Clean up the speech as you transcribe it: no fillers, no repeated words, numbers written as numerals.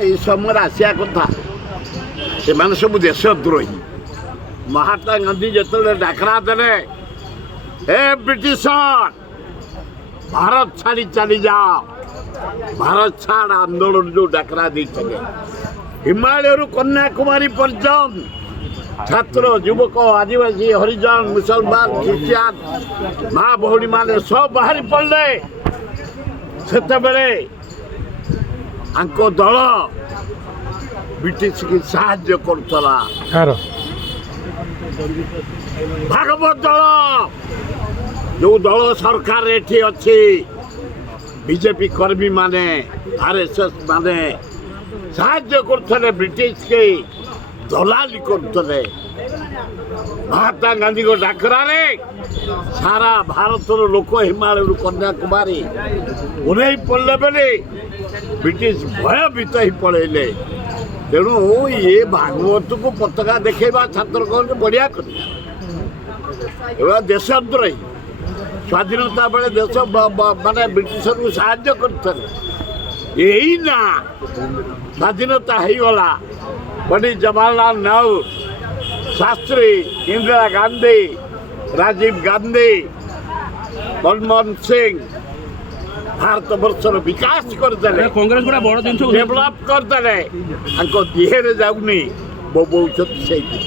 এই সময় আসিয়া কথা ସେମାନେ ସବୁ ଦେଶଦ୍ରୋହୀ। ମହାତ୍ମା ଗାନ୍ଧୀ ଯେତେବେଳେ ଡାକରା ଦେଲେ ଏ ବ୍ରିଟିଶ ଭାରତ ଛାଡ଼ି ଚାଲିଯାଅ, ଭାରତ ଛାଡ଼ ଆନ୍ଦୋଳନ ଯେଉଁ ଡାକରା ଦେଇଥିଲେ ହିମାଳୟରୁ କନ୍ୟାକୁମାରୀ ପର୍ଯ୍ୟନ୍ତ ଛାତ୍ର ଯୁବକ ଆଦିବାସୀ ହରିଜନ ମୁସଲମାନ ଖ୍ରୀଷ୍ଟିଆନ ମା ଭଉଣୀମାନେ ସବୁ ବାହାରି ପଡ଼ିଲେ। ସେତେବେଳେ ଆଙ୍କ ଦଳ ବ୍ରିଟିଶକୁ ସାହାଯ୍ୟ କରୁଥିଲା। ଭାଗବତ ଦଳ ଯେଉଁ ଦଳ ସରକାର ଏଠି ଅଛି, ବିଜେପି କର୍ମୀ ମାନେ RSS ମାନେ ସାହାଯ୍ୟ କରୁଥିଲେ, ବ୍ରିଟିଶକେ ଦଲାଲି କରୁଥିଲେ। ମହାତ୍ମା ଗାନ୍ଧୀଙ୍କ ଡାକରାରେ ସାରା ଭାରତର ଲୋକ ହିମାଳୟରୁ କନ୍ୟାକୁମାରୀ ଓହ୍ଲାଇ ପଡ଼ିଲେ ବୋଲି ବ୍ରିଟିଶ ଭୟଭୀତ ହେଇ ପଳେଇଲେ। ତେଣୁ ଇଏ ଭାଗବତକୁ ପତାକା ଦେଖେଇବା ଛାତ୍ର କହନ୍ତି ବଢ଼ିଆ କଥା। ଏଗୁଡ଼ା ଦେଶଦ୍ରୋହୀ। ସ୍ୱାଧୀନତା ବେଳେ ଦେଶ ମାନେ ବ୍ରିଟିଶକୁ ସାହାଯ୍ୟ କରିଥିଲେ। ଏଇ ନା ସ୍ୱାଧୀନତା ହେଇଗଲା, ପଣ୍ଡିତ ଜବାହରଲାଲ ନେହେରୁ, ଶାସ୍ତ୍ରୀ, ଇନ୍ଦିରା ଗାନ୍ଧୀ, ରାଜୀବ ଗାନ୍ଧୀ, ମନମୋହନ ସିଂ ଭାରତ ବର୍ଷର ବିକାଶ କରିଦେଲେ, କଂଗ୍ରେସ ଗୋଟେ ବଡ଼ ଜିନିଷ ଡେଭଲପ କରିଦେଲେ। ତାଙ୍କ ଦେହରେ ଯାଉନି ବୋବଉଛନ୍ତି ସେଇଠି।